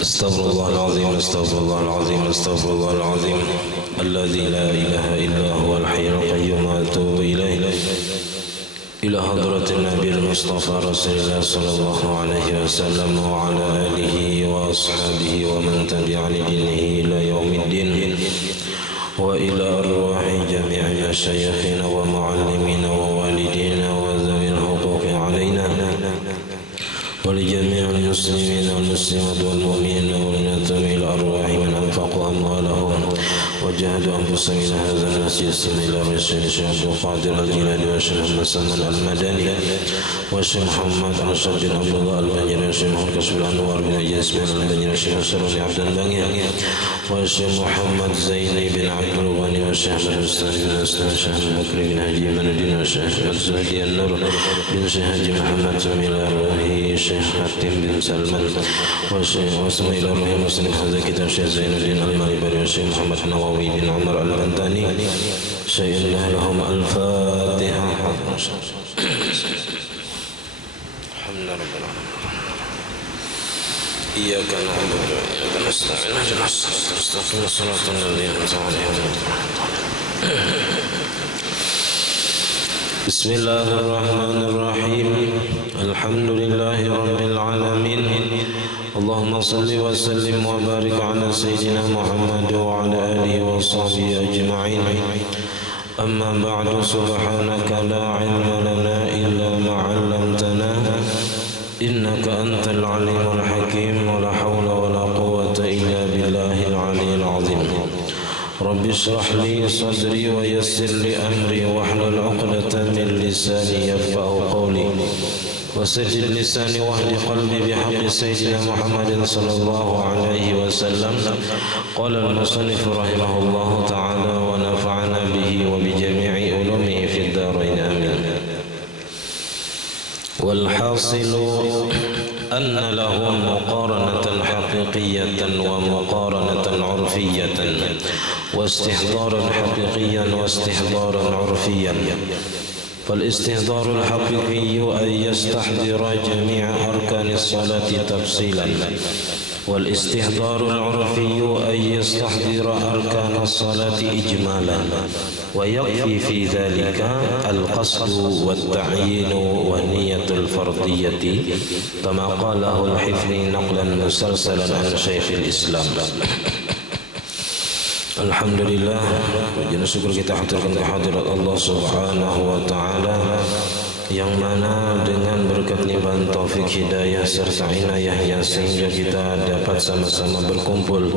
Astaghfirullahaladzim, astaghfirullahaladzim, astaghfirullahaladzim. Alladzi la ilaha illa huwal hayyul qayyum wa atubu ilaih. Ila hadratin Nabil Mustafa Rasulullah sallallahu alaihi wasallam wa ala alihi wa ashabihi wa man tabi'a li dinihi ila yaumiddin. Wa ila arwahi jami'i masyayikhina wa muallimina wa walidina wa zawil huquqi alaina. ولجميع المسلمين والمسلمات والمؤمنين والمؤمنات إلى أرواح من أنفقوا أموالهم وجاهدوا أنفسهم إلى هذا المسجد إلى رسول الشيخ عبد القادر الجيلاني والشيخ محمد سلمان المدني والشيخ محمد رشاد بن عبد الله البنجري والشيخ محمد كشف الأنوار بن إسماعيل البنجري والشيخ سلمان عبد البنجري والشيخ محمد زيني بن عبد الغني والشيخ الأستاذ بن أسلم والشيخ بكر بن هادي بن الدين والشيخ الزهدي النور بن شهاد محمد سميل الروحي الشيخ حاتم بن سلمان والشيخ واسماعيل الروحي مسلم هذا كتاب الشيخ زين الدين المالبري والشيخ محمد نواوي بن عمر البنداني شيء الله لهم الفاتحة. الحمد لله رب العالمين. إياك نعبد وإياك نستعين اهدنا الصراط الذين أنعمت عليهم. بسم الله الرحمن الرحيم. الحمد لله رب العالمين. اللهم صل وسلم وبارك على سيدنا محمد وعلى آله وصحبه أجمعين. أما بعد سبحانك لا علم لنا إلا ما علمتنا إنك أنت العليم الحكيم ولا حول ولا قوة إلا بالله العلي العظيم. رب اشرح لي صدري ويسر لي أمري واحلل عقدة من لساني يفقهوا قولي وسدد لساني واهد قلبي بحق سيدنا محمد صلى الله عليه وسلم. قال المصنف رحمه الله تعالى ونفعنا به وبجميع علومه في الدارين آمين. والحاصل أن له مقارنة حقيقية ومقارنة عرفية واستحضارا حقيقيا واستحضارا عرفيا. فالاستحضار الحقيقي أن يستحضر جميع أركان الصلاة تفصيلا، والاستحضار العرفي أن يستحضر أركان الصلاة إجمالا، ويكفي في ذلك القصد والتعيين والنية الفرضية كما قاله الحفني نقلا مسلسلا عن شيخ الإسلام. Alhamdulillah, puji syukur kita haturkan kehadirat Allah Subhanahu wa taala yang mana dengan berkat limpahan taufik hidayah serta inayahnya sehingga kita dapat sama-sama berkumpul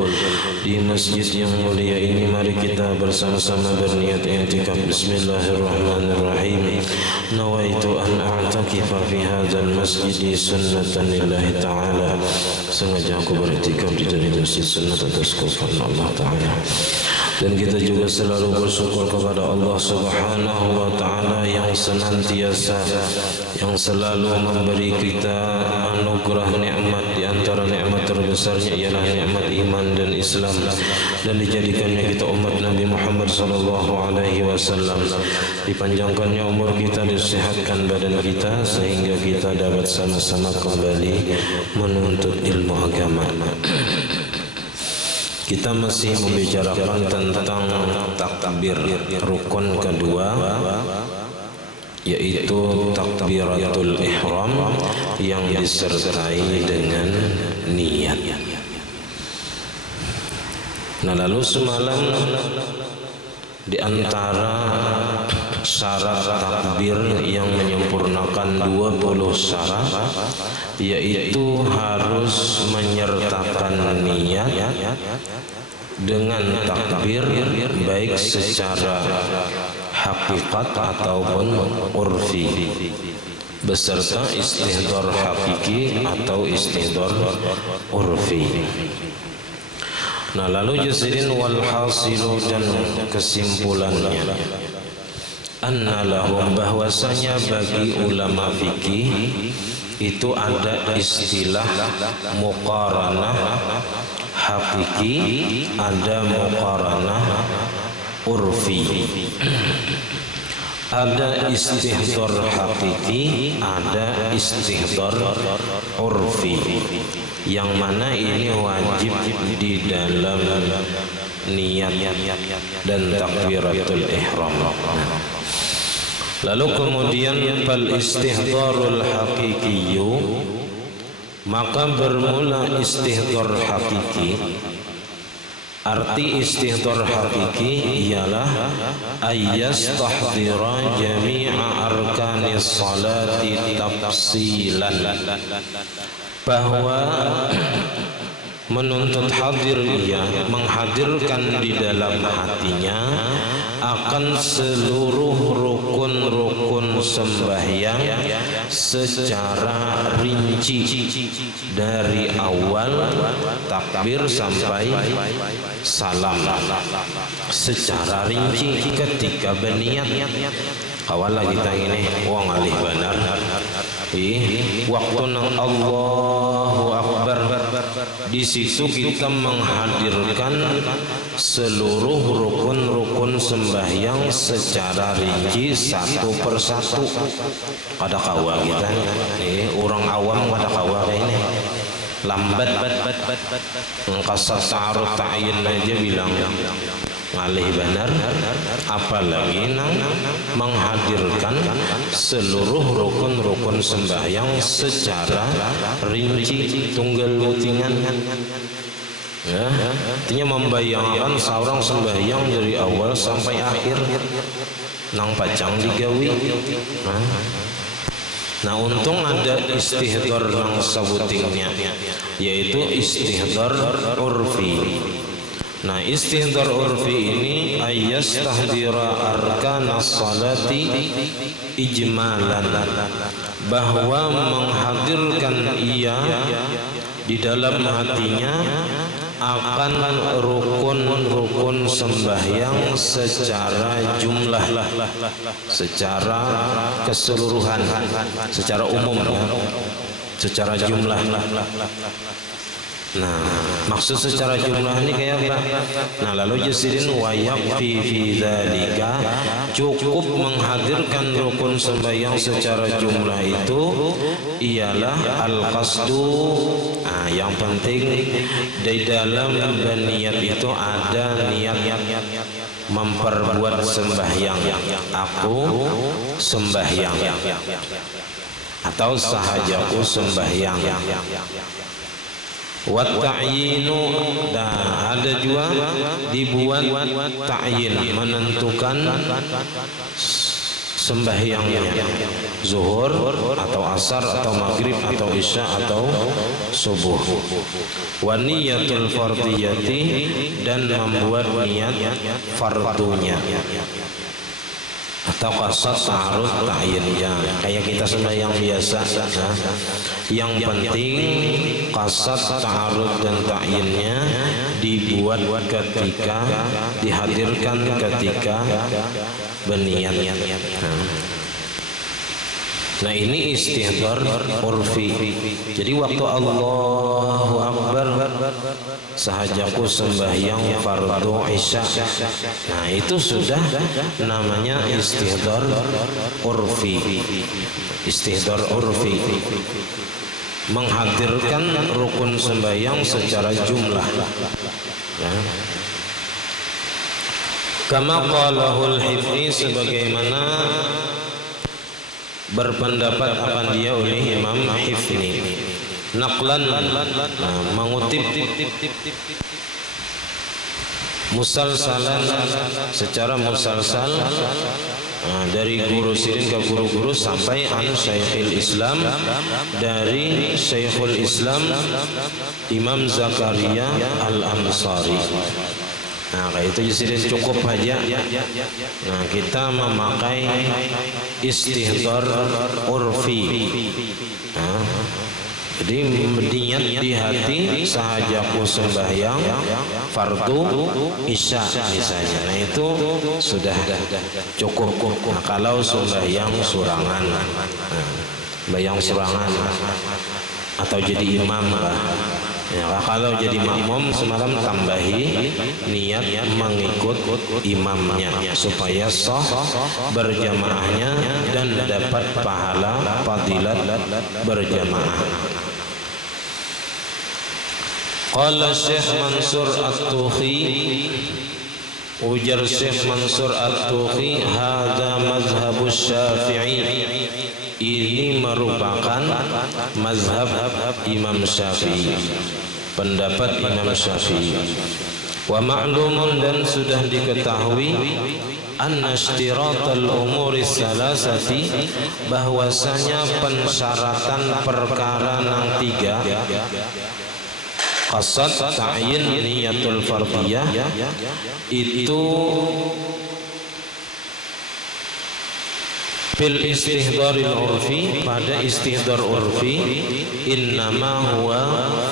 di masjid yang mulia ini. Mari kita bersama-sama berniat i'tikaf. Bismillahirrahmanirrahim. Nawaitu an a'takifa fi hadzal masjid sunnatan lillahi ta'ala. Sengaja aku beriktikaf di dalam masjid sunnat atas kepada Allah Ta'ala. Dan kita juga selalu bersyukur kepada Allah Subhanahu wa taala yang senantiasa yang selalu memberi kita anugerah nikmat. Di antara nikmat terbesarnya ialah nikmat iman dan Islam, dan dijadikannya kita umat Nabi Muhammad sallallahu alaihi wasallam. Dipanjangkannya umur kita, disehatkan badan kita sehingga kita dapat sama-sama kembali menuntut ilmu agama. Kita masih membicarakan tentang takbir rukun kedua, yaitu takbiratul ihram yang disertai dengan niat. Nah, lalu semalam di antara syarat takbir yang menyempurnakan 20 syarat, yaitu harus menyertakan niat dengan takbir baik secara hakikat ataupun urfi, beserta istihdar hakiki atau istihdar urfi. Nah, lalu jasirin wal hasilu, dan kesimpulannya anna lahum, bahwasanya bagi ulama fikih itu ada istilah muqaranah hakiki, ada muqaranah urfi. Ada istihdar hakiki, ada istihdar urfi. yang mana ini wajib di dalam niat dan takbiratul ihram. Lalu kemudian fal istihdharul haqiqiyyu, maka bermula istihdhar hakiki. Arti istihdhar hakiki ialah ayyastahdhira jami'a arkanis salati tafsilan, bahwa menuntut hadir, ia menghadirkan di dalam hatinya akan seluruh rukun-rukun sembahyang secara rinci dari awal takbir sampai salam, secara rinci ketika berniat. Kawala kita ini wong alih benar waktu nang Allahu Akbar, di situ kita menghadirkan seluruh rukun-rukun sembahyang secara rinci satu persatu. Ada kawa kita ini orang awam, ada kawa ini lambat kasar ta'aruf ta'yin aja bilang ngalih benar, apalagi nang menghadirkan seluruh rukun-rukun sembahyang secara rinci tunggal mutingan. Ya, artinya membayangkan seorang sembahyang dari awal sampai akhir nang pacang digawi. Nah, untung ada istihdhar nang sabutingnya, yaitu istihdhar urfi. Nah, istihdhar urfi ini ayyastahdira arkanas salati ijmalan, bahwa menghadirkan ia di dalam hatinya akan rukun-rukun sembahyang secara jumlah, secara keseluruhan, secara umum, secara jumlah. Nah, maksud secara jumlah ini kayak apa? Nah, lalu jasirin wayakfi fi dzalika, cukup menghadirkan rukun sembahyang secara jumlah itu ialah al-qasdu. Nah, yang penting di dalam berniat itu ada niat memperbuat sembahyang. Aku sembahyang atau sahajaku sembahyang. Wat ta'yinu, dan ada juga dibuat ta'yin, menentukan sembahyangnya, zuhur atau asar atau maghrib atau isya atau subuh. Wa niyatul fardiyati, dan membuat niat fardunya atau qasad ta'arud ta'yinnya, kayak kita sembahyang biasa. Nah, yang penting qasad ta'arud dan ta'yinnya dibuat ketika dihadirkan ketika berniat. Nah, ini istihdhar urfi. Jadi waktu Allahu Akbar sahajaku sembahyang fardu isya, nah itu sudah namanya istihdhar urfi. Istihdhar urfi menghadirkan rukun sembahyang secara jumlah. Kama qalahul hifni, sebagaimana berpendapat akan dia oleh Imam Hifni, naqlan, mengutip musalsalan, secara musalsal, dari guru sirin ke guru-guru sampai an Syekhul Islam, dari Syekhul Islam Imam Zakaria Al-Ansari. Nah, kayak itu jadi cukup aja. Nah, kita memakai istihdhar urfi. Nah, jadi niat di hati sahajaku sembahyang fardu isya misalnya. Nah, itu sudah cukup. Nah, kalau sembahyang surangan, sembahyang surangan atau jadi imam lah. Ya, kalau jadi makmum semalam tambahi niat mengikut imamnya supaya sah berjamaahnya dan dapat pahala fadilat berjamaah. Qala Syekh Mansur At-Tuhi, ujar Syekh Mansur At-Tuhi, hadza mazhabus Syafi'i, ini merupakan mazhab Imam Syafi'i, pendapat Imam Syafi'i. Wa ma'lumun, dan sudah diketahui, anna ishtiratal umuri salasati, bahwasanya pensyaratan perkara nang tiga, qasad ta'yin niyatul fardiyah, itu fil istihdharil urfi, pada istihdhar urfi, innama huwa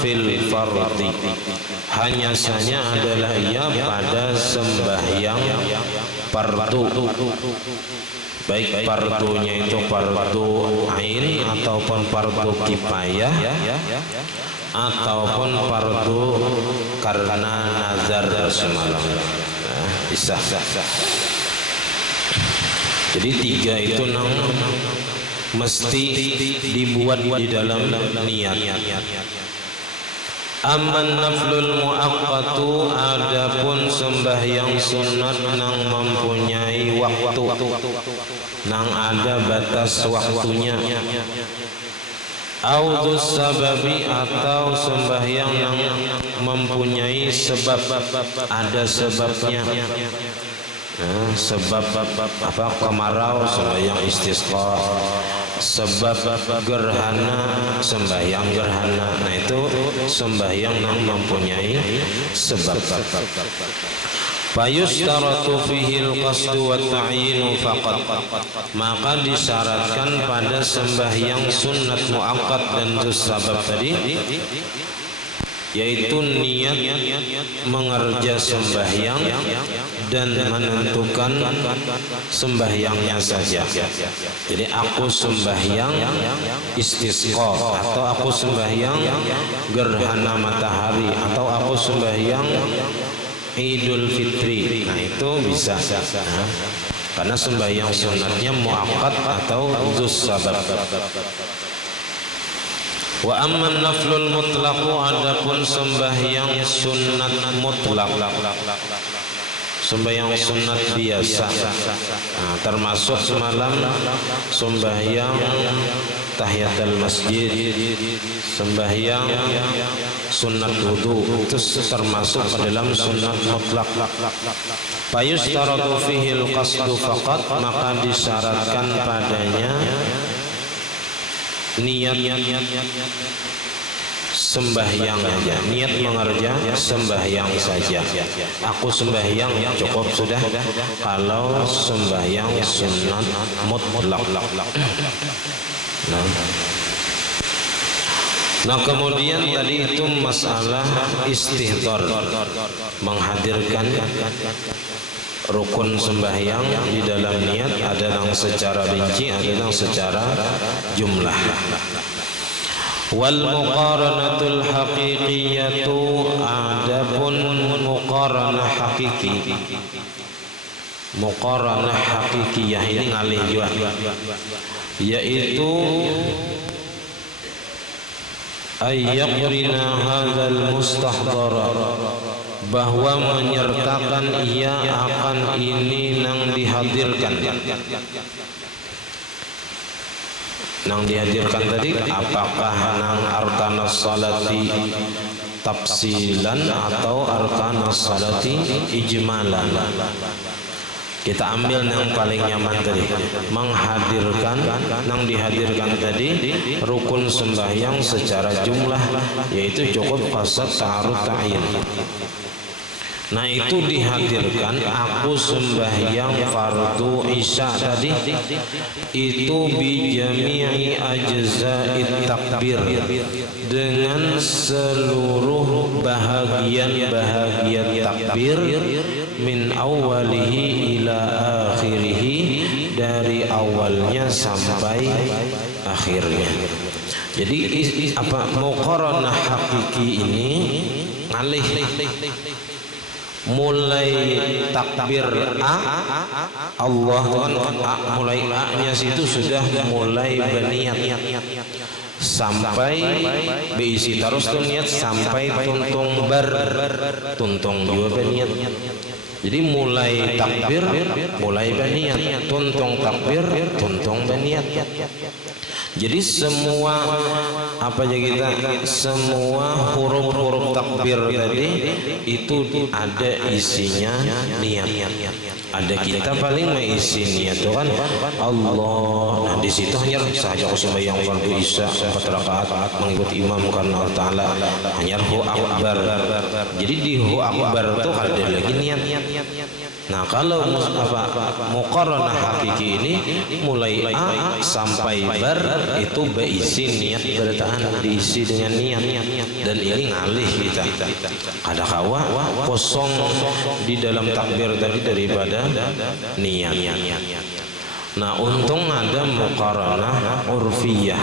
fil fardi, hanya saja adalah ia pada sembahyang fardu, baik fardunya itu fardu ain ataupun fardu kifayah ataupun fardu karena nazar semalam. Bisa. Jadi tiga itu nang mesti dibuat di dalam niat. Amman naflul muaqqatu, adapun sembahyang sunat nang mempunyai waktu, nang ada batas waktunya. Audus sababi, atau sembahyang yang mempunyai sebab, ada sebabnya. Sebab apa? Kemarau, sembahyang istisqa. Sebab gerhana, sembahyang gerhana. Nah itu sembahyang yang mempunyai sebab. Fayustaratu fihil qasdu wa ta'yinu faqat, maka disyaratkan pada sembahyang sunat muakkad dan sebab tadi, yaitu niat mengerja sembahyang dan menentukan sembahyangnya saja. Jadi aku sembahyang istisqa, atau aku sembahyang gerhana matahari, atau aku sembahyang Idul Fitri. Nah itu bisa, karena sembahyang sunatnya muakkad atau dzus sabab. Wa amman naflul mutlaq, adapun sembahyang sunat mutlak, sembahyang sunat biasa, nah, termasuk semalam sembahyang tahiyatul masjid, sembahyang sunat wudu, itu termasuk dalam sunat mutlak. Fayustaratu fihil qasdu faqat, maka disyaratkan padanya niat sembahyang saja, niat mengerja sembahyang saja. Aku sembahyang cukup sudah, kalau sembahyang sunat mutlak. Nah kemudian tadi itu masalah istihdhar, menghadirkan rukun sembahyang di dalam niat, ada yang secara rinci, ada yang secara jumlah. Wal muqaranatul haqiqiyatu, adapun muqaranah hakiki, muqaranah hakikiyah ini ngalih juga, yaitu ayyaqrina hadzal mustahdhara, bahwa menyertakan ia akan ini nang dihadirkan. Nang dihadirkan tadi, apakah nang arkanas salati tafsilan atau arkanas salati ijmalan? Kita ambil yang paling nyaman tadi, menghadirkan, yang dihadirkan tadi rukun sembahyang secara jumlah, yaitu cukup qasad ta'arud ta'yin. Nah itu dihadirkan, aku sembahyang fardu isya tadi itu bijami'i ajza'it takbir, dengan seluruh bahagian-bahagian takbir, min awalihi ila akhirihi, dari awalnya sampai akhirnya. Jadi apa muqaranah hakiki ini ngalih, mulai takbir Allah kan mulai A-nya situ sudah mulai berniat, sampai beisi terus tuh niat sampai tuntung bar, tuntung juga berniat. Jadi mulai takbir, mulai berniat, tuntung takbir, tuntung berniat. Jadi semua apa aja kita, semua huruf-huruf takbir tadi itu ada isinya niat. Ada kita paling mengisi niat itu kan Allah. Nah di situ hanya saja sembahyang fardu isya 4 rakaat mengikuti imam karena Allah Taala hanya hu akbar. Jadi di hu akbar itu ada lagi niat. Nah kalau muqaranah hakiki ini mulai A sampai bar itu berisi niat bertahan, diisi dengan niat, dan ini ngalih kita. Ada kawa kosong di dalam takbir tadi daripada niat. Nah untung ada muqaranah urfiyah.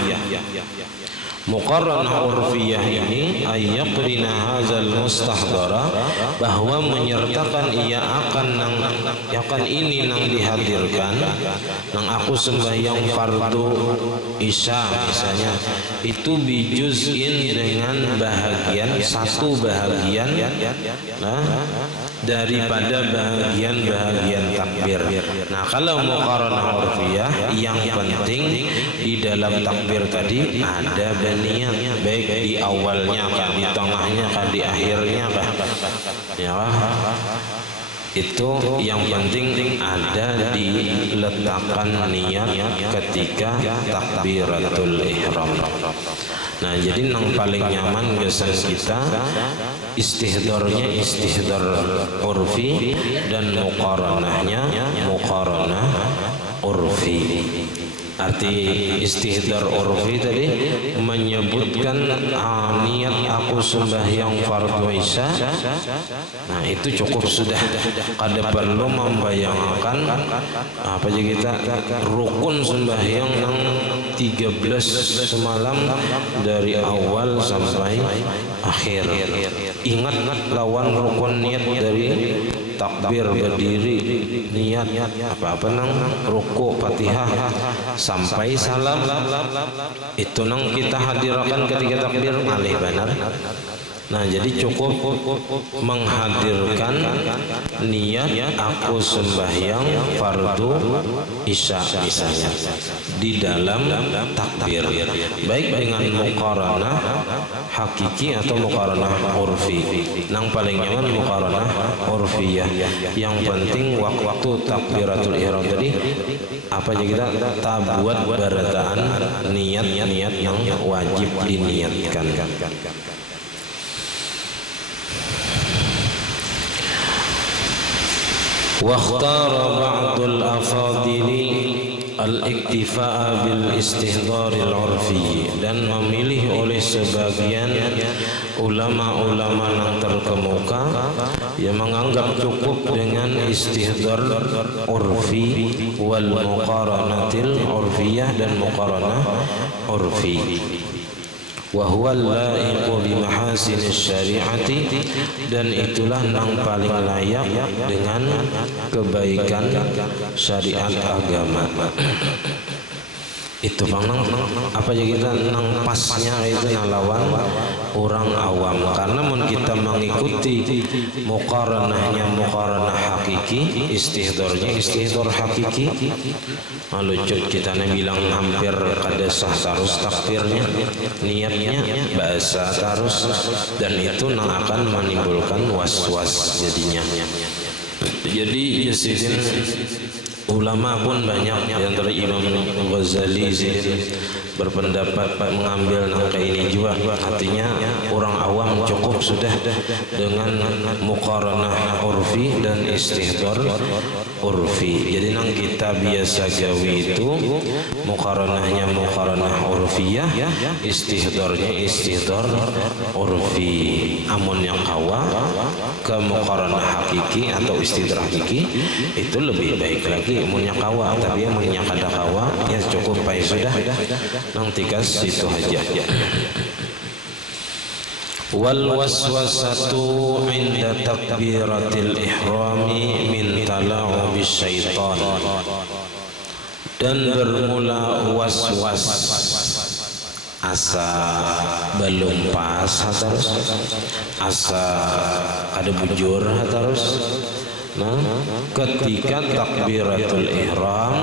Muqaranah urfiyah ini ayyaqrina hadzal mustahdara, bahwa menyertakan ia akan ini nang dihadirkan nang aku sembahyang fardu isya misalnya itu bijuzin dengan bahagian, satu bahagian daripada bahagian takbir. Nah kalau muqaranah urfiyah yang penting di dalam takbir tadi ada niat, baik di awalnya kah, di tengahnya kah, di akhirnya kah, ya itu yang penting ada diletakkan niat ketika takbiratul ihram. Nah jadi yang paling nyaman biasanya kita istihdornya istihdor urfi dan muqaranahnya muqaranah urfi. Arti istihdar urfi tadi menyebutkan niat aku sembahyang fardu isya. Nah itu cukup sudah. Kada perlu membayangkan apa aja kita rukun sembahyang yang 13 semalam dari awal sampai akhir. Ingat lawan rukun niat dari takbir berdiri, niat apa nang ruku Fatihah sampai salam itu nang kita hadirkan ketika takbir malih benar. Nah jadi cukup menghadirkan niat aku sembahyang fardu isya misalnya di dalam takbir, baik dengan muqaranah hakiki atau muqaranah urfi. Nang paling nyaman muqaranah urfiyah. Yang penting waktu takbiratul ihram tadi apa aja kita buat barataan niat-niat yang wajib diniatkan. Wakhtara ba'dul afadili al-iktifa'a bil istihdaril urfi, dan memilih oleh sebagian ulama-ulama yang terkemuka yang menganggap cukup dengan istihdar urfi wal muqaranatil urfiyah dan muqaranah urfi. Wa huwa al-laiqu bi mahasinis syari'ati, dan itulah yang paling layak dengan kebaikan syariat agama. Itu bang apa aja kita nang pasnya itu lawan orang awam, karena mun kita mengikuti muqaranahnya muqaranah hakiki, istihdornya istihdor hakiki, lucut kita bilang hampir kada sah tarus takbirnya, niatnya bahasa tarus, dan itu nang akan menimbulkan was-was jadinya. Jadi Yazidin ulama pun banyak, yang antara Imam Ghazali berpendapat mengambil nangka ini juga. Artinya orang awam cukup sudah dengan muqaranah urfi dan istihdar urfi. Jadi nang kita biasa gawi itu muqaranahnya muqaranah urfiyah, istihdarnya istihdar urfi. Amun yang kawa ke muqaranah hakiki atau istihdar hakiki itu lebih baik lagi amunnya kawa, tapi amunnya kada kawa ya cukup baik sudah nang tikas itu aja. Wal waswasatu inda takbiratil ihrami min tala'ubis syaitan, dan bermula was-was asa belum pas terus, asa ada bujur terus. Nah, ketika takbiratul ihram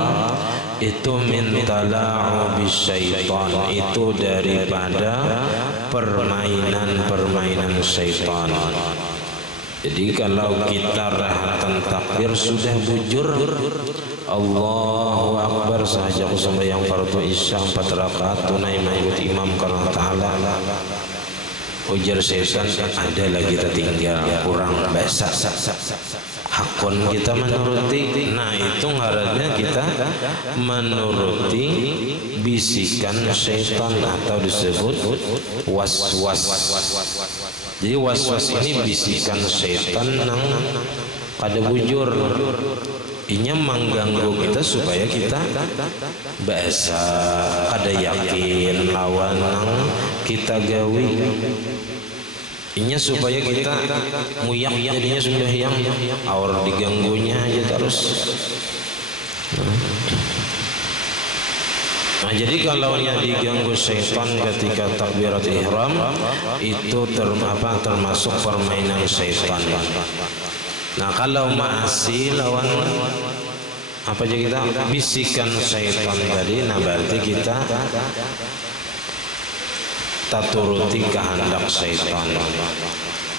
itu min tala'ubis syaitan, itu daripada permainan syaitan. Jadi kalau kita rahatan takbir sudah bujur, Allahu Akbar saja sembahyang fardu isya 4 rakaat tunai mengikuti imam karena ta'ala, ujar setan ada lagi tertinggal, kurang basa, hakun kita menuruti. Nah itu ngarannya kita menuruti bisikan setan atau disebut was-was. Jadi was-was ini bisikan setan nang pada bujur, inya mengganggu kita supaya kita biasa kada yakin lawan nang kita gawi, inya supaya kita muyak jadinya sembahyang aur diganggunya aja terus. Nah jadi kalau diganggu syaitan ketika takbirat ihram itu termasuk permainan syaitan. Nah kalau ma'asi lawan apa aja kita bisikan syaitan tadi, nah berarti kita turuti kehendak syaitan.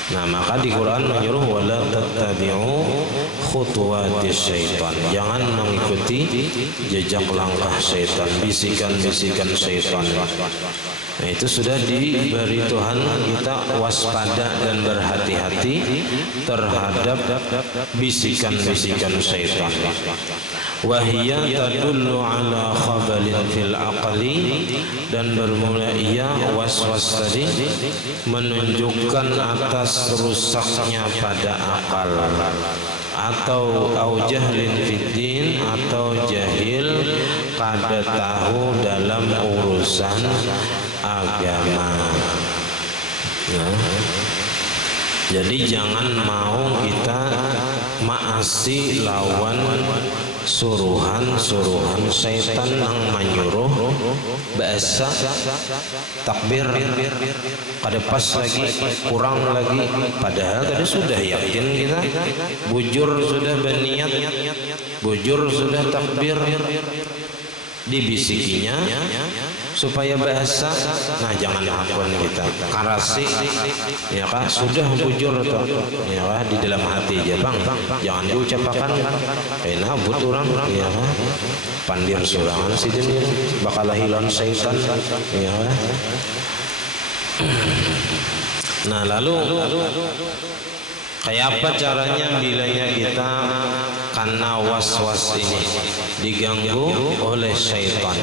Nah maka di Quran menyuruh wala tattabi'u khutuwatis syaitan, jangan mengikuti jejak langkah syaitan, bisikan-bisikan syaitan. Nah itu sudah diberi Tuhan kita waspada dan berhati-hati terhadap bisikan-bisikan syaitan. Wahia tadullu ala khabalin fil aqli, dan bermula ia was-was tadi menunjukkan atas rusaknya pada akal, atau aujahlin fiddin, atau jahil kada tahu dalam urusan agama. Nah, jadi jangan mau kita maasi lawan suruhan syaitan yang menyuruh bahasa takbir kada pas lagi, kurang lagi, padahal tadi sudah yakin kita bujur, sudah berniat bujur, sudah takbir, dibisikinya supaya bahasa. Nah jangan hakun kita karasi ya kah, sudah bujur toh ya kah, di dalam hati aja bang, jangan diucapkan enak but orang ya kah, pandir surangan sidin bakal hilang syaitan ya kah. Nah lalu kayak apa caranya bilanya kita karena was-was ini diganggu oleh syaitan?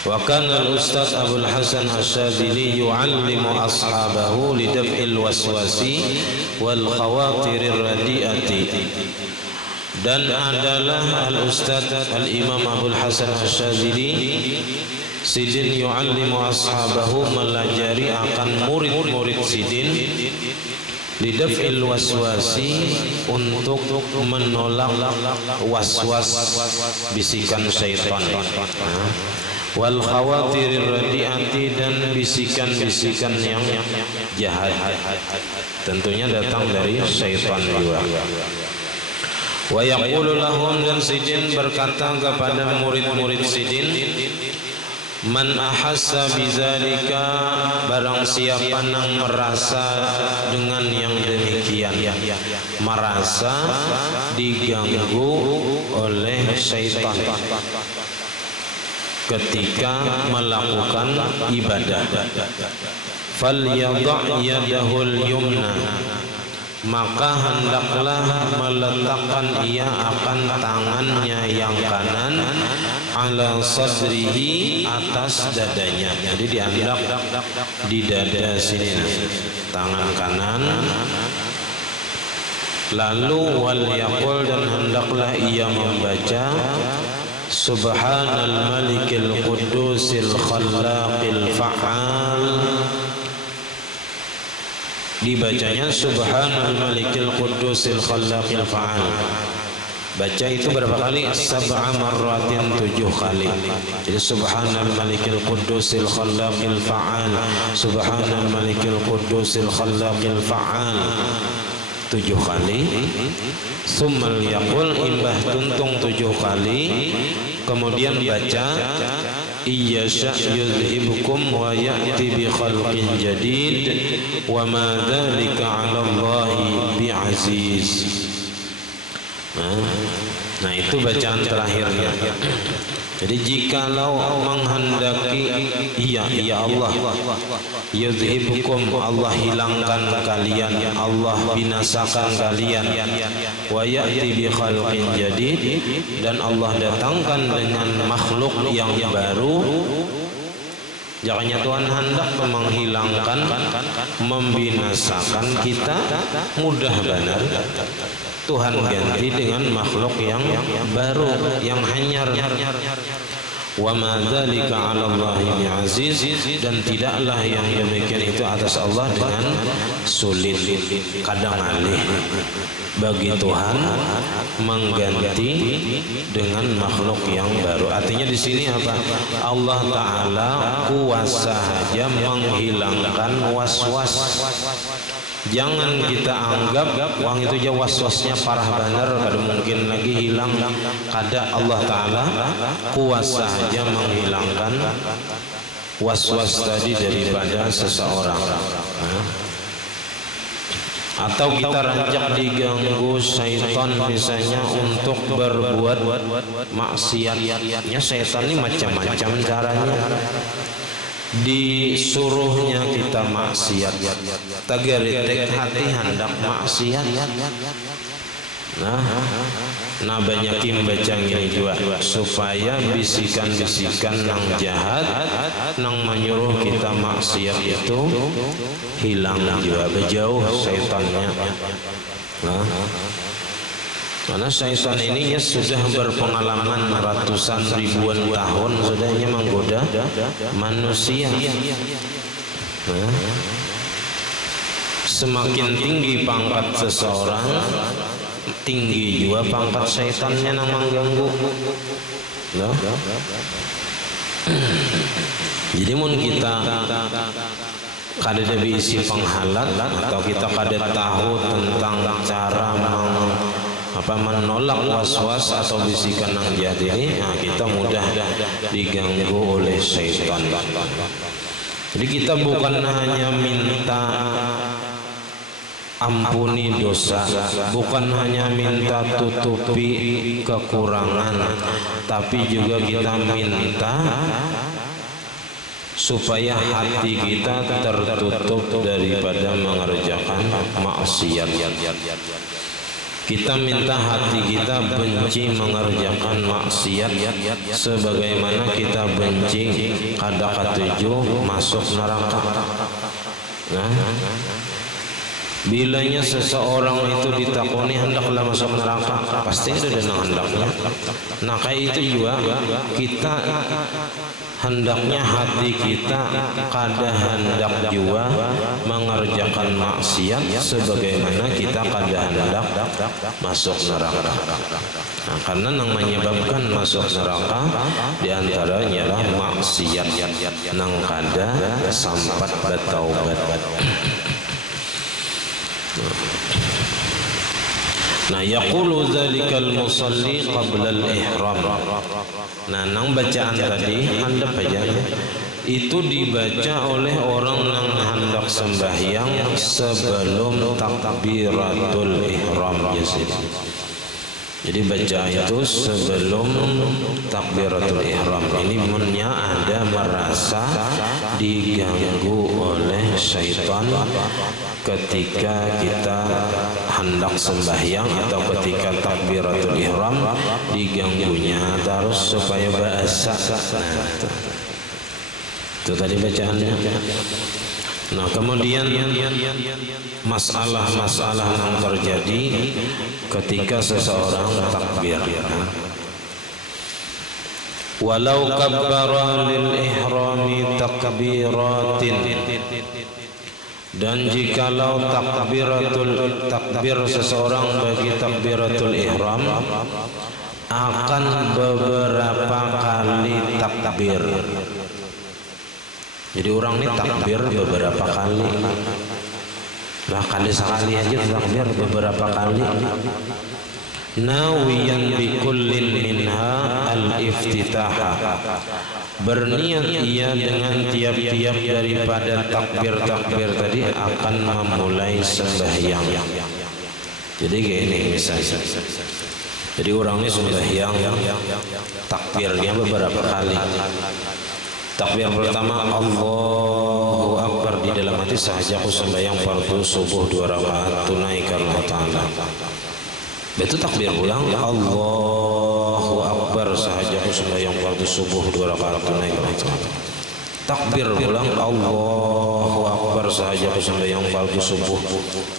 Wa kana al-ustaz Abdul Hasan Asy-Syadzili yu'allimu ashabahu lidaf'il waswasi wal khawatir radiati. Dan adalah al-ustaz al-imam Abdul Hasan Asy-Syadzili sidin yu'allimu ashabahu, melajari akan murid-murid sidin lidaf'il waswasi, untuk menolak waswas bisikan syaitan, wal khawatir radiati, dan bisikan-bisikan yang jahat tentunya datang dari syaitan juga. Wa yaqulu lahum, dan sidin berkata kepada murid-murid sidin, man ahassa bizalika, barang siapa yang merasa dengan yang demikian, merasa diganggu oleh syaitan ketika melakukan ibadah, falyadha' yadahul yumna, maka hendaklah meletakkan ia akan tangannya yang kanan, ala sadrihi, atas dadanya. Jadi dianggap di dada sini, tangan kanan. Lalu wal yaqul, dan hendaklah ia membaca Subhanal Malikil Qudusil Khallaqil Fa'al. Dibacanya Subhanal Malikil Qudusil Khallaqil Fa'al. Baca itu berapa kali? Sab'a marratin, 7 kali. Jadi subhanal malikil qudusil khallaqil fa'al, subhanal malikil qudusil khallaqil fa'al, 7 kali. Summal yaqul, imbah tuntung 7 kali. Kemudian baca iyyasha yudhibukum wa ya'ti bi khalqin jadid wa ma dzalika 'ala Allahi bi'aziz. Nah itu bacaan terakhirnya. Jadi jikalau menghendaki, iya Allah, yudhibukum, Allah hilangkan kalian, Allah binasakan kalian, wa ya'ti bi khalqin jadid, dan Allah datangkan dengan makhluk yang baru. Jangannya Tuhan hendak menghilangkan, membinasakan kita, mudah benar Tuhan ganti dengan makhluk yang baru, yang hanyar. Wa ma dzalika 'ala Allahi bi'aziz, dan tidaklah yang demikian itu atas Allah dengan sulit. Kadang alih bagi Tuhan mengganti dengan makhluk yang baru. Artinya di sini apa? Allah Ta'ala kuasa saja menghilangkan was-was. Jangan kita anggap uang itu aja was-wasnya parah benar, kada mungkin lagi hilang. Kada, Allah Ta'ala kuasa saja menghilangkan was-was tadi daripada seseorang. Atau kita rancak diganggu syaitan misalnya untuk berbuat maksiatnya. Syaitan ini macam-macam caranya. Disuruhnya kita maksiat, tagaritek hati hendak maksiat. Nah banyakin baca ini juga supaya bisikan-bisikan nang jahat nang menyuruh kita maksiat itu hilang juga, berjauh syaitannya. Karena syaitan ini ya sudah berpengalaman ratusan ribuan tahun sudahnya menggoda manusia. Semakin tinggi pangkat seseorang, tinggi juga pangkat syaitannya yang mengganggu. Jadi mun kita kada ada isi penghalang atau kita kada tahu tentang cara menolak was-was atau bisikan yang jahat ini, kita mudah diganggu oleh syaitan. Jadi kita bukan hanya minta ampuni dosa, bukan hanya minta tutupi kekurangan, tapi juga kita minta supaya hati kita tertutup daripada mengerjakan maksiat. Kita minta hati kita benci mengerjakan maksiat, sebagaimana kita benci kada katuju masuk neraka. Bilanya seseorang itu ditakoni hendaklah masuk neraka, pasti ada hendaknya. Nah kayak itu juga kita hendaknya hati kita kada hendak juga mengerjakan maksiat, sebagaimana kita kada hendak masuk neraka. Nah, karena yang menyebabkan masuk neraka diantaranya lah maksiat nang kada sampat bertaubat. Nah, yaqulu dzalikal musalli qabla al-ihram. Nah, nang bacaan tadi handap aja itu dibaca oleh orang yang hendak sembahyang sebelum takbiratul ihram. Jadi baca itu sebelum takbiratul ihram. Ini munnya ada merasa diganggu oleh syaitan ketika kita hendak sembahyang atau ketika takbiratul ihram, diganggunya terus supaya bahasa. Nah, itu tadi bacaannya. Nah, kemudian masalah-masalah yang terjadi ketika seseorang takbir. Walau kabbara lil ihrami takbiratin Dan jikalau takbir seseorang bagi takbiratul ihram akan beberapa kali takbir. Jadi orang ini takbir beberapa kali, bahkan sekali aja takbir beberapa kali. Nawiyan bi kullin minha al-iftitah, berniat ia dengan tiap-tiap daripada takbir-takbir tadi akan memulai sembahyang. Jadi gini misalnya, jadi orang ini sembahyang takbirnya beberapa kali. Takbir pertama Allahu Akbar, di dalam hati sahaja aku sembahyang fardu subuh 2 rakaat tunai karena Allah Ta'ala. Itu takbir ulang Allahu Akbar, sahaja aku sembahyang fardu subuh 2 rakaat tunai karena Allah. Takbir ulang Allahu Akbar, sahaja aku sembahyang fardu subuh.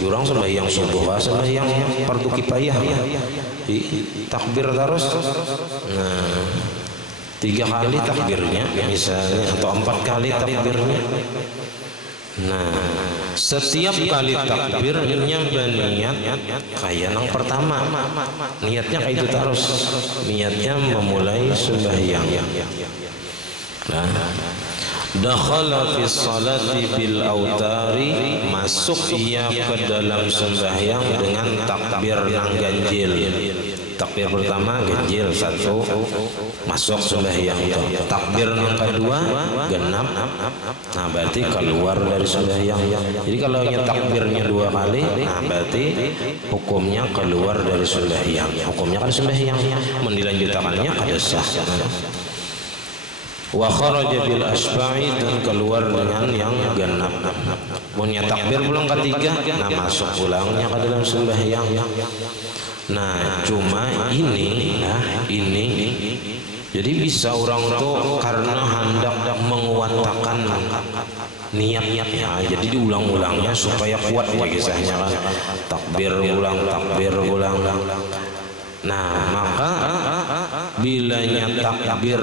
Orang sembahyang subuh, sembahyang fardu kifayah ya. Takbir terus. Nah, 3 kali takbirnya misalnya, atau 4 kali takbirnya. Nah, setiap kali takbirnya berniat kayak yang pertama, niatnya kayak itu terus, niatnya memulai sembahyang. Nah, dakhala fi salati bil autari, masuk ia ke dalam sembahyang dengan takbir yang ganjil. Takbir pertama ganjil 1, masuk sembahyang. Takbir yang kedua genap, nah berarti keluar dari sembahyang. Jadi kalau takbirnya 2 kali, nah berarti hukumnya keluar dari sembahyang. Hukumnya kan sembahyang, mendilanjutkannya ada sah. Wa kharaja bil asba'i, dan keluar dengan yang genap. Punya takbir pulang ketiga, nah masuk pulangnya ke dalam sembahyang. Nah, cuma ini jadi bisa orang tuh karena hendak menguatkan niat-niatnya, jadi diulang-ulangnya supaya kuat ya kisahnya kan. Takbir ulang. Nah, maka bilanya takbir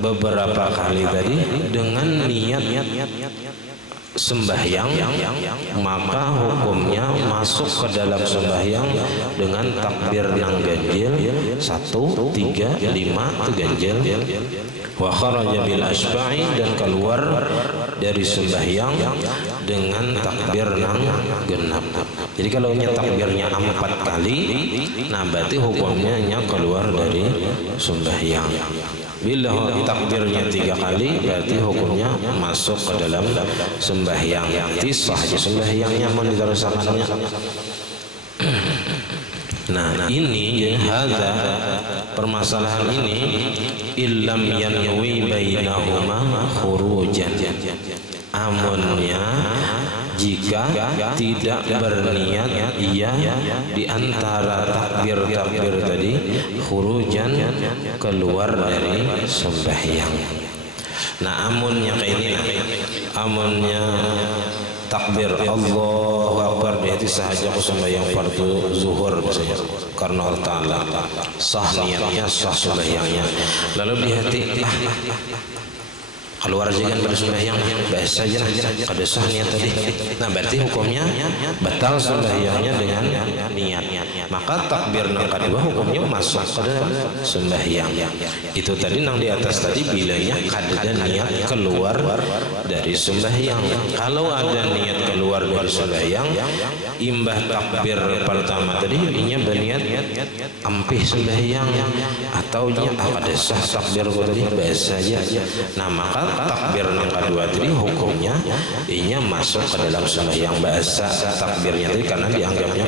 beberapa kali tadi dengan niat sembahyang, maka hukumnya masuk ke dalam sembahyang dengan takbir yang ganjil 1, 3, 5 itu ganjil. Wa kharaja bil asba'i, dan keluar dari sembahyang dengan takbir yang genap. Jadi kalau takbirnya 4 kali, nah berarti hukumnya keluar dari sembahyang. Bila takbirnya 3 kali, berarti hukumnya masuk ke dalam sembahyang. Sah aja sembahyangnya mau diterusannya. Nah, ini hadza, permasalahan ini illam yanwi bainahuma khurujan, amunnya jika tidak berniat ia di antara takbir tadi khurujan, keluar dari sembahyang. Nah, amunnya kayak ini, amunnya takbir Allahu Akbar, berarti sahaja aku sembahyang fardu zuhur misalnya karena Allah Ta'ala, sah niatnya, sah sembahyangnya. Lalu di hati keluar aja kan pada sembahyang, biasa aja pada sah niat tadi. Nah berarti hukumnya batal sembahyangnya dengan niat. Maka takbir yang kedua hukumnya masuk ke dalam sembahyang. Itu tadi yang di atas tadi bilanya ada niat keluar dari sembahyang. Kalau ada niat keluar dari sembahyang, imbah takbir pertama tadi inya berniat ampih sembahyang, atau inya ada sah takbir tadi biasa aja. Nah maka takbir yang kedua tadi hukumnya inya masuk ke dalam sembahyang, bahasa takbirnya tadi karena dianggapnya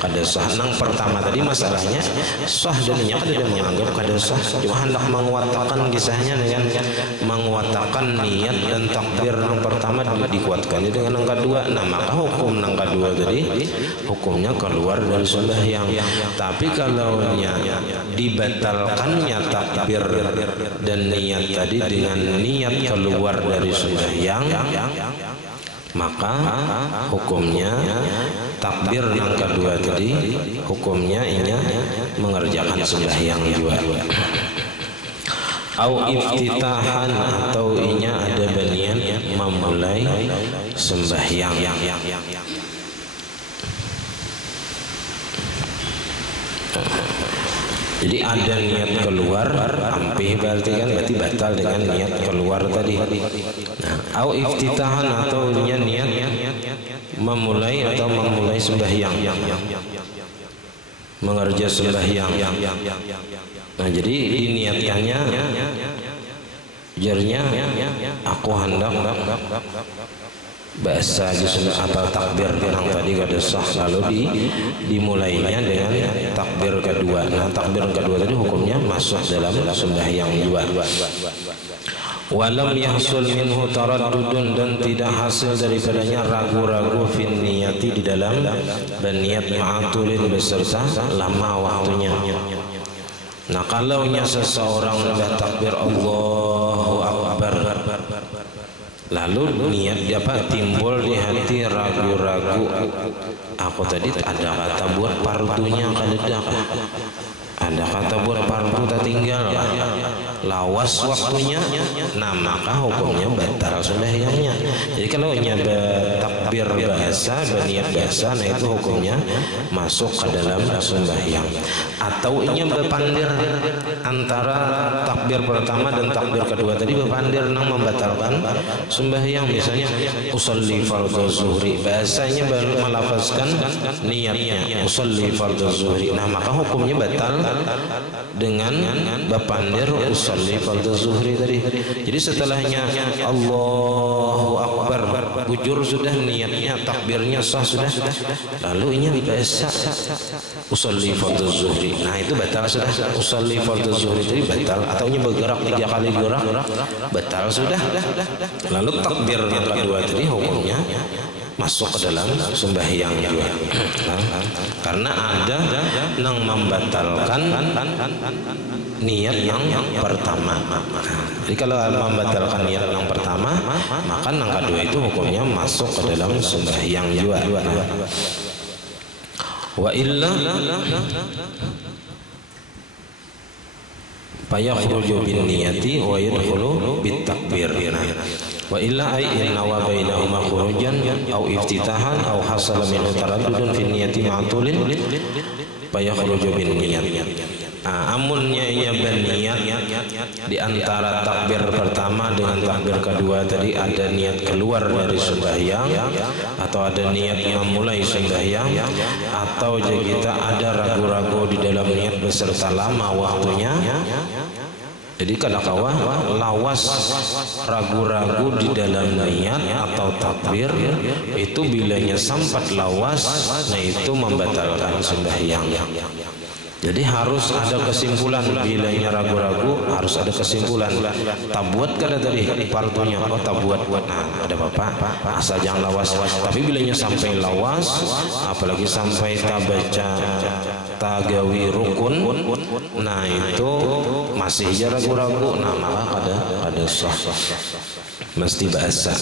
kada sah. Yang pertama tadi masalahnya sah, dan inya kada menganggap kada sah, cuma hendak menguatkan kisahnya dengan menguatkan niat dan takbir yang pertama dikuatkan dengan yang kedua. Nah maka hukum yang kedua tadi hukumnya keluar dari sembahyang. Tapi kalau dibatalkannya takbir dan niat tadi dengan niat keluar dari sembahyang, maka hukumnya takbir yang kedua tadi hukumnya inya mengerjakan sembahyang juga. Au iftitahan, atau inya ada berniat memulai sembahyang. Jadi ada niat keluar, ampih berarti batal dengan niat keluar tadi. Nah, au iftitahan atau niat memulai sembahyang, mengerja sembahyang. Nah, jadi diniatkannya jarnya aku hendak bahasa atau takbir yang tadi kada sah, lalu dimulainya dengan takbir kedua. Nah, takbir kedua tadi hukumnya masuk dalam sembahyang juga. Walam yahsul minhu taraddudun, dan tidak hasil daripadanya ragu-ragu fin niyati di dalam berniat ma'atulin beserta lama waktunya. Nah, kalau seseorang sudah takbir Allahu Akbar, lalu niat timbul di hati ragu-ragu, aku tadi ada kata buat pardunya kaledak, ada kata buat pardu tak tinggal, lawas waktunya, nah maka hukumnya batal sembahyangnya. Jadi kalau takbir bahasa, berniat bahasa, nah itu hukumnya masuk ke dalam sembahyang. Atau ini berpandir antara takbir pertama dan takbir kedua tadi, berpandir nang membatalkan sembahyang. Misalnya usolli fardhu zuhri, bahasanya baru melafazkan niatnya usolli fardhu zuhri, nah maka hukumnya batal dengan berpandir usolli fardhu zuhri tadi. Jadi setelahnya Allahu Akbar, bujur sudah niatnya, takbirnya sah sudah, lalu ini biasa usolli fardhu zuhri, nah itu batal sudah. Usolli fardhu zuhri tadi batal, atau ini bergerak 3 kali gerak batal sudah. Lalu takbir yang kedua tadi hukumnya masuk ke dalam sembahyang juga. Karena ada yang membatalkan niat yang pertama. Jadi kalau membatalkan niat yang pertama, maka yang kedua itu hukumnya masuk ke dalam sembahyang juga. Wa illa fayakhruju bin niyati wa yadkhulu bit takbir. Wa illa ay inna wa bainahuma khurujan au iftitahan au hasala min taraddudun fi niyati ma'tulin fayakhruju bin niyat. Amunnya ia berniat di antara takbir pertama dengan takbir kedua tadi ada niat keluar dari sembahyang, atau ada niat memulai sembahyang, atau kita ada ragu-ragu di dalam niat beserta lama waktunya. Jadi kadang-kala lawas ragu-ragu di dalam niat atau takbir itu bilanya sampat lawas, nah itu membatalkan sembahyang. Jadi harus ada kesimpulan, bilanya ragu-ragu harus ada kesimpulan. Tabuat kada tadi partunya, oh tabuat, nah ada bapak asal jangan lawas. Tapi bilanya sampai lawas, apalagi sampai tabaca tagawi rukun, nah itu masih aja ragu-ragu, nah maka ada sah, mesti bahasa.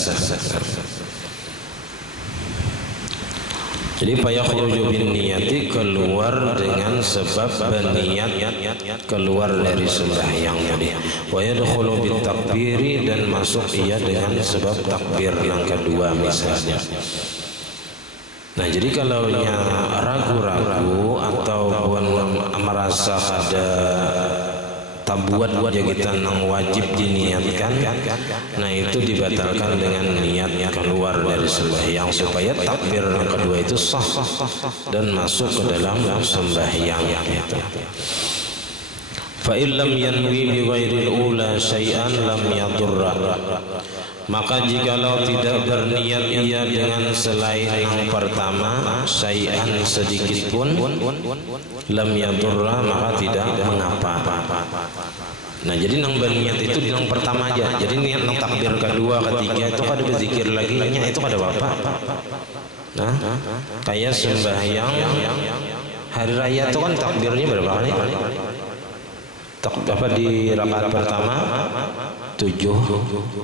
Jadi fayakhruju bin niyati, keluar dengan sebab berniat keluar dari sembahyang tadi. Wa yadkhulu bit takbiri, dan masuk ia dengan sebab takbir yang kedua misalnya. Nah, jadi kalau ragu-ragu ataupun merasa ada tabuat ya kita nang wajib diniatkan, nah itu dibatalkan dengan niat keluar dari sembahyang supaya takbir yang kedua itu sah dan masuk ke dalam sembahyang itu. Fa illam yanwi bi ghairil ula syai'an lam yadurra, maka jikalau tidak berniat ia dengan selain yang pertama syai'an sedikit pun, lam yadurra, maka tidak mengapa. Nah, jadi nang berniat itu di yang pertama aja. Jadi niat nang takbir kedua, ketiga itu kada berzikir lagi, nya itu kada apa-apa. Nah, kayak sembahyang hari raya itu kan takbirnya berapa kali? Apa di rakaat pertama 7,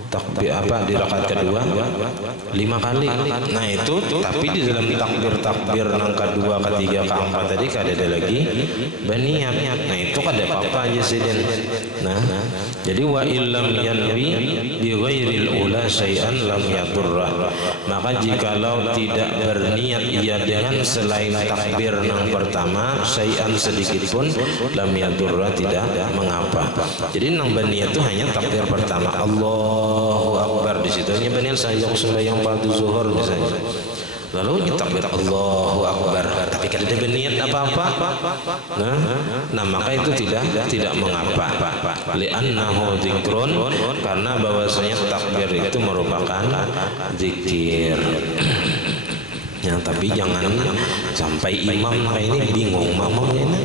takbir di rakaat kedua 5 kali. Nah itu tapi di dalam takbir yang kedua, ketiga, keempat tadi kada ada lagi berniat. Nah itu kada apa-apa aja sih. Nah Jadi wa illam yanwi bi ghairil ula syai'an lam yadurra. Maka jikalau tidak berniat ia dengan selain takbir yang pertama syai'an sedikit pun lam yadurra, tidak mengapa. Jadi nang berniat itu hanya takbir pertama Allahu Akbar, di situ hanya berniat saya sembahyang fardu zuhur misalnya. Lalu takbir Allahu Akbar, tapi kada ada berniat apa-apa. Nah, maka itu tidak mengapa. Li'annahu dzikrun, karena bahwasanya takbir itu merupakan zikir. Ya, tapi jangan sampai imam ini bingung makmum ini.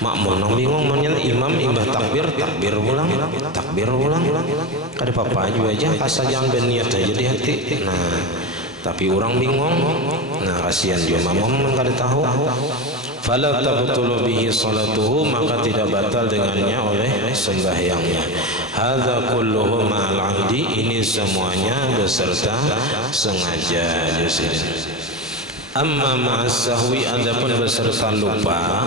Makmum nang bingung maunya imam imbah takbir ulang. Kada apa-apa aja asal jangan berniat aja di hati. Nah, tapi orang bingung, nah kasihan juga makmum kada tahu. Fala tabtulu bihi salatuhu, maka tidak batal dengannya oleh sembahyangnya. Hadza kulluhu ma'al 'amdi, ini semuanya beserta sengaja di sini. Amma ma'as sahwi, adapun beserta lupa,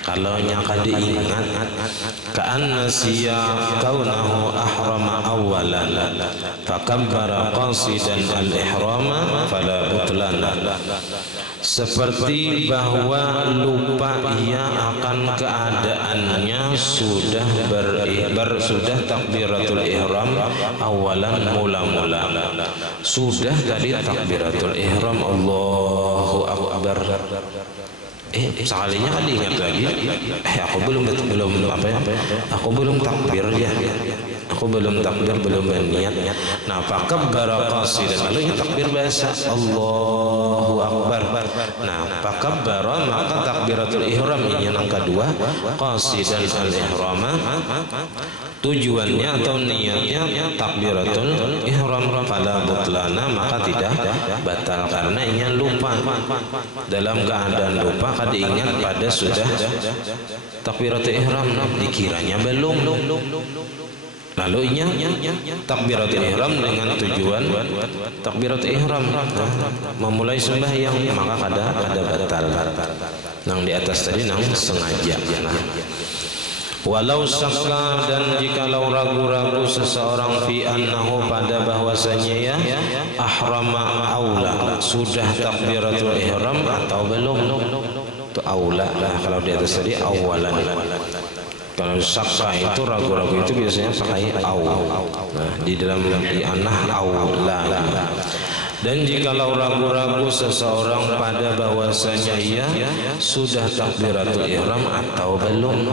kalau kada ingat ka'anna siya kaunahu ahrama awalan fakabbara qasidan al-ihrama fala butlana, seperti bahwa lupa ia akan keadaannya sudah sudah takbiratul ihram awalan, mula-mula sudah tadi takbiratul ihram Allahu Akbar, sekalinya kan diingat lagi, aku belum apa ya, aku belum takbir ya, aku belum takbir, belum berniat. Nah, fakabbara qasidan, lalu takbir biasa Allahu Akbar. Nah, fakabbara, maka takbiratul ihram ini yang kedua, qasidan al-ihrama, tujuannya atau niatnya takbiratul ihram, fala butlana, maka tidak batal karena ini lupa. Dalam keadaan lupa kada ingat pada sudah takbiratul ihram, dikiranya belum, lalu inya takbiratul ihram dengan tujuan takbiratul ihram memulai sembahyang, maka kada batal. Nang di atas tadi nang sengaja. Nah, walau syakka, dan jikalau ragu-ragu seseorang fi annahu, pada bahwasanya ya ahrama aula, sudah takbiratul ihram atau belum, itu aula lah. Kalau di atas tadi awalan. Kalau syakka itu ragu-ragu itu biasanya pakai au. Nah, di dalam anah aula. Dan jikalau ragu-ragu seseorang pada bahwasanya ia sudah takbiratul ihram atau belum,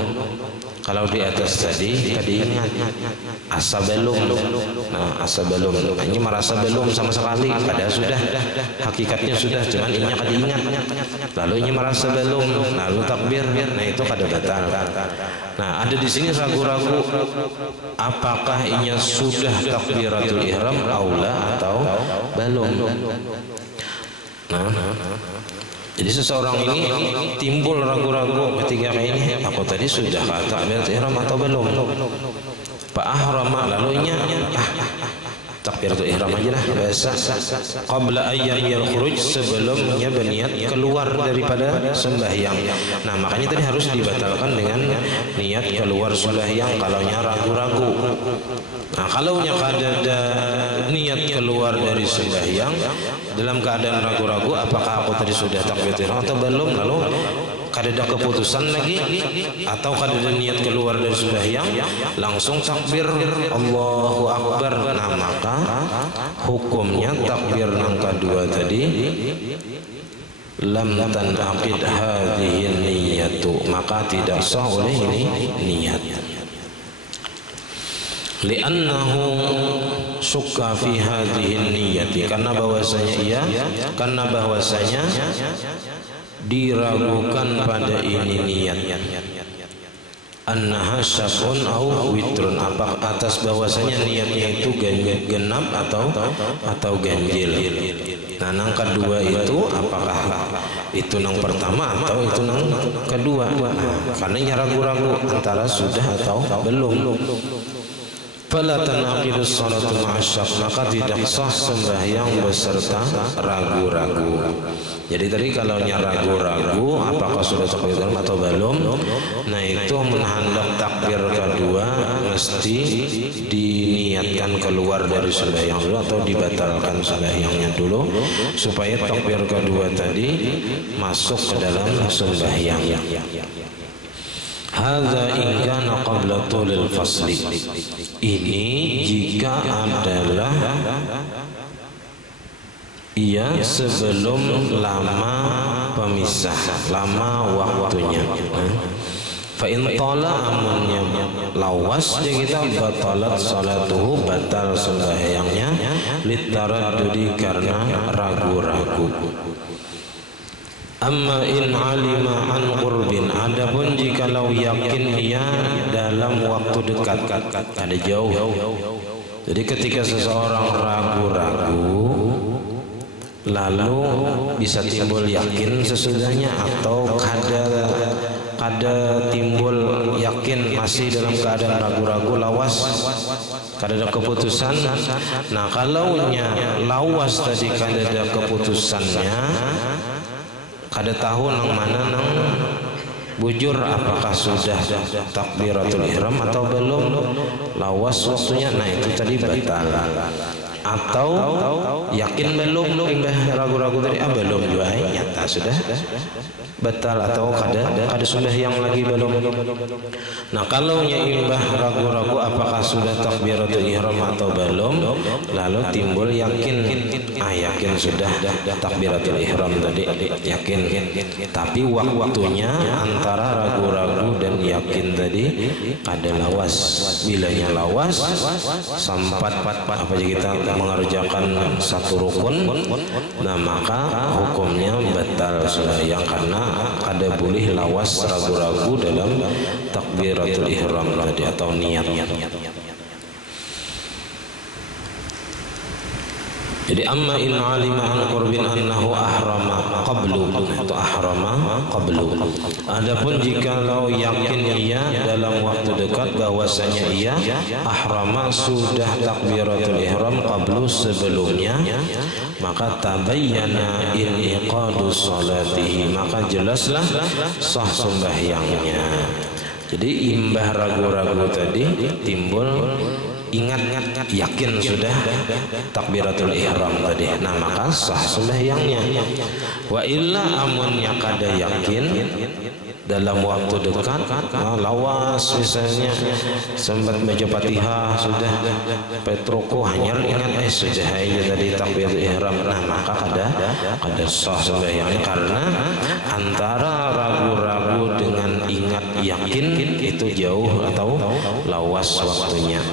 kalau di atas tadi kada ingat asa belum. Nah, asa belum ini merasa belum sama sekali, padahal sudah hakikatnya sudah, cuman inya kada ingat, lalu ini merasa belum, lalu takbir, nah itu kada batal. Nah, ada di sini ragu-ragu apakah inya sudah takbiratul ihram aula atau belum. Nah, jadi seseorang ini timbul ragu-ragu ketika ini, aku tadi sudah takbiratul ihram atau belum? Pak ahrama, lalu nya takbiratul ihram aja lah biasa. Qabla ayyam al-khuruj, sebelumnya berniat keluar daripada sembahyang. Nah, makanya tadi harus dibatalkan dengan niat keluar sembahyang kalau nya ragu-ragu. Nah, kalau nya ada niat keluar dari sembahyang dalam keadaan ragu-ragu apakah aku tadi sudah takbiratul ihram atau belum, lalu kada ada keputusan lagi atau kada ada niat keluar dari sembahyang, langsung takbir Allahu Akbar. Nah, maka hukumnya takbir yang kedua tadi lam tanaqid hadhihi niyyatu, maka tidak sah oleh ini niat. Li'annahu syukka fi hadhihi niyyati, karena bahwasanya diragukan pada ini niat, annaha syaf'un au witrun, apa atas bahwasanya niatnya itu genap atau ganjil. Nah, nang kedua itu apakah itu nang pertama atau itu nang kedua? Karena ragu-ragu antara sudah atau belum. fala tanaqidus salatu ma'asyak, maka tidak sah sembahyang beserta ragu-ragu. Jadi tadi kalau ragu-ragu apakah sudah takbir atau belum, nah itu menhandap takbir kedua mesti diniatkan keluar dari sembahyang dulu atau dibatalkan sembahyangnya dulu supaya takbir kedua tadi masuk ke dalam sembahyang. Hadza in kana qabla tulil fasli. Ini jika adalah ia sebelum lama pemisah, lama waktunya. Fa in tala amunnya lawas dia kita batalat salatuhu, batal sembahyangnya litaraddudi karena ragu-ragu. Amma in alima an qurbin, adapun jikalau yakin ia dalam waktu dekat, ada jauh. Jadi ketika seseorang ragu-ragu lalu bisa timbul yakin sesudahnya, atau kada timbul yakin masih dalam keadaan ragu-ragu, lawas, kada ada keputusan. Nah kalaunya lawas tadi kada ada keputusannya, kada tahu nang mana nang bujur apakah sudah takbiratul ihram atau belum, lawas waktunya, nah itu tadi batal. Atau yakin belum, ragu-ragu tadi belum juga, nyata sudah batal, atau kada sembahyang lagi belum. Nah kalau imbah ragu-ragu apakah sudah takbiratul ihram atau belum, lalu timbul yakin, yakin sudah takbiratul ihram tadi, yakin, tapi waktunya antara ragu-ragu dan yakin tadi kada lawas. Bilanya lawas sampai apa kita mengerjakan satu rukun, nah maka hukumnya batal sembahyang karena kada boleh lawas ragu-ragu dalam takbiratul ihram tadi atau niat. Jadi amma in alima an qurbin annahu ahrama qablu, itu ahrama qablu. Adapun jikalau yakin ia dalam waktu dekat bahwasanya ia ahrama sudah takbiratul ihram qablu sebelumnya, maka tabayyana in iqadu salatihi, maka jelaslah sah sembahyangnya. Jadi imbah ragu-ragu tadi timbul ingat yakin sudah takbiratul ihram tadi, nah maka sah sembahyangnya. Wa illa amunnya kada yakin dalam waktu dekat, lawas misalnya sempat baca Fatihah sudah petroko hanya ingat sudah aja tadi takbiratul ihram, nah maka kada sah sembahyangnya karena antara ragu-ragu dengan ingat yakin itu jauh atau lawas waktunya.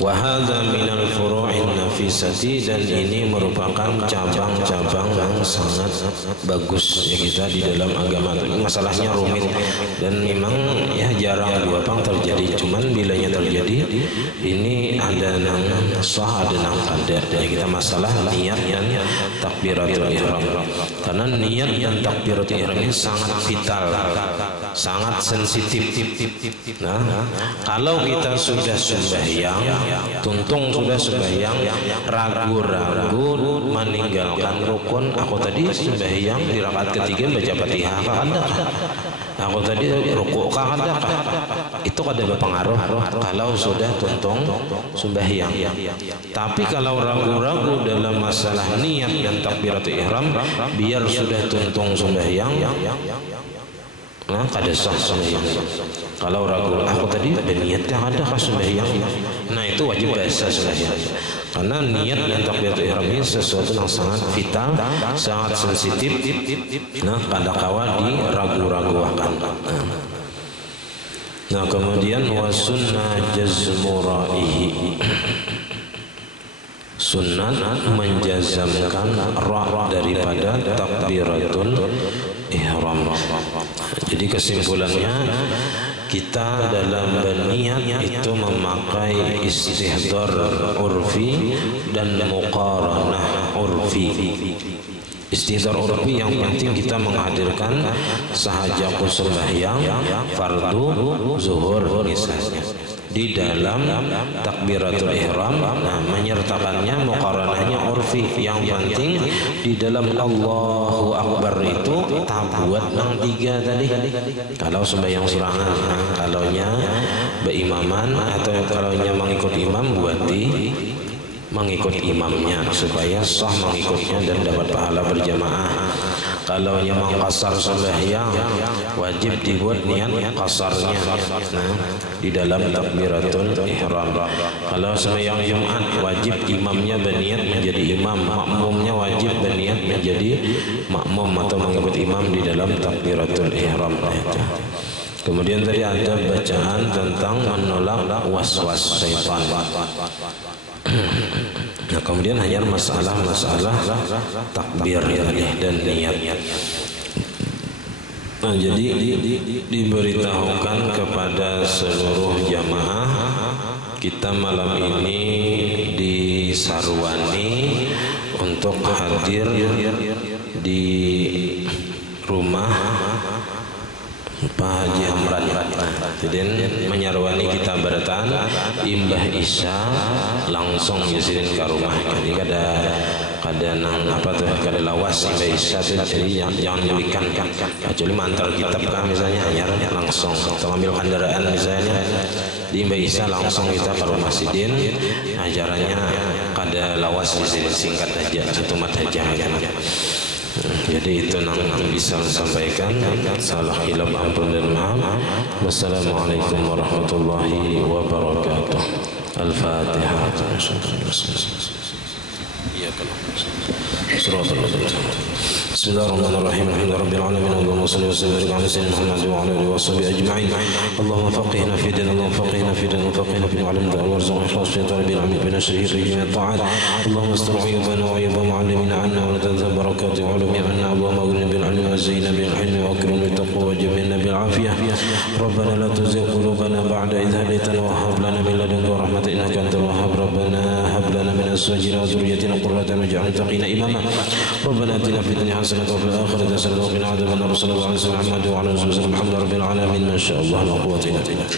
Wa hadza minal furu'in nafisati, dan ini merupakan cabang-cabang yang sangat bagus ya kita di dalam agama. Masalahnya rumit dan memang ya jarang gampang terjadi, cuman bilanya terjadi ini ada nang sah ada nang kada. Ya kita masalah niat dan takbiratul ihram, karena niat dan takbiratul ihram ini sangat vital, sangat sensitif. Nah, kalau kita sudah sembahyang, tuntung sudah sembahyang, ragu-ragu meninggalkan rukun, aku tadi sembahyang di rakaat ketiga baca Fatihah kada, aku tadi rukuk kada, itu kada berpengaruh kalau sudah tuntung sembahyang. Tapi kalau ragu-ragu dalam masalah niat dan takbiratul ihram, biar sudah tuntung sembahyang, nah kada sah sembahyang. Kalau ragu, aku tadi niatnya ada kah sembahyang, nah itu wajib basah sembahyang, karena niat dan takbiratul ihram ini sesuatu yang sangat vital, sangat sensitif. Nah kada kawa diragu-ragukan. Nah kemudian wasunnah jazmu ra'ihi, sunnah menjazamkan ra' daripada takbiratul ihram. Jadi kesimpulannya, kita dalam berniat itu memakai istihdar urfi dan muqaranah urfi. Istihdar urfi yang penting kita menghadirkan sahajaku sembahyang fardu zuhur misalnya. di dalam takbiratul ihram. Nah, menyertakannya muqaranahnya urfi. Yang penting di dalam Allahu Akbar itu tabuat nang 3 tadi. Kalau sembahyang surangan, kalaunya beimaman atau kalaunya mengikut imam buat di mengikut imamnya supaya sah mengikutnya dan dapat pahala berjamaah. Kalau yang mengqasar sembahyang wajib dibuat niat qasarnya di dalam takbiratul ihram. Kalau sembahyang Jumat wajib imamnya berniat menjadi imam, makmumnya wajib berniat menjadi makmum atau mengikut imam di dalam takbiratul ihram. Kemudian tadi ada bacaan tentang menolak was-was syaitan. Nah, kemudian hanya masalah takbir dan niat. Nah, jadi diberitahukan kepada seluruh jamaah kita malam ini disarwani untuk hadir di rumah Pak Haji Amran. Jadi menyarwani kita beratan imbah Isya langsung yasirin ke rumah. Jadi kada nang apa tuh kada lawas imbah Isya tuh, jadi jangan nyelikan kecuali mantar kitab kah misalnya hanya langsung atau ambil kendaraan misalnya di imbah Isya langsung kita ke rumah sidin. Ajarannya kada lawas yasirin, singkat aja 1 jam ya. Jadi itu yang bisa sampaikan. Salah hilaf ampun dan maaf. Wassalamualaikum warahmatullahi wabarakatuh. Al-Fatihah. Bismillahirrahmanirrahim. Alhamdulillahirabbil alamin. Allahumma shalli wa sallim ala sayyidina Muhammad wa ala alihi washabihi ajma'in. Allahumma faqihna fi din, Allahumma faqihna fi din, faqihna fi al-'ilm warzuqna ikhlas fi talabil 'ilm bi nashrihi min at-ta'at. Allahumma astur 'uyubana wa 'uyuba mu'allimina 'anna wa tadhhab barakati 'ulumi 'anna. Allahumma aghnina bil 'ilmi wa zayyinna bil 'ilmi wa akrimna bit taqwa wa jamilna bil 'afiyah. Rabbana la tuzigh qulubana ba'da idh hadaytana wa hab lana min ladunka rahmatan innaka antal wahhab. Rabbana hab lana min azwajina wa dhurriyyatina qurrata a'yun waj'alna lil muttaqina imama. Rabbana atina fid dunya hasanatan wa fil akhirati hasanatan wa qina adzabannar. Sallallahu alaihi wa sallam wa ala alihi wa sahbihi. Alhamdulillahi rabbil alamin. Ma syaa Allah la quwwata illa billah.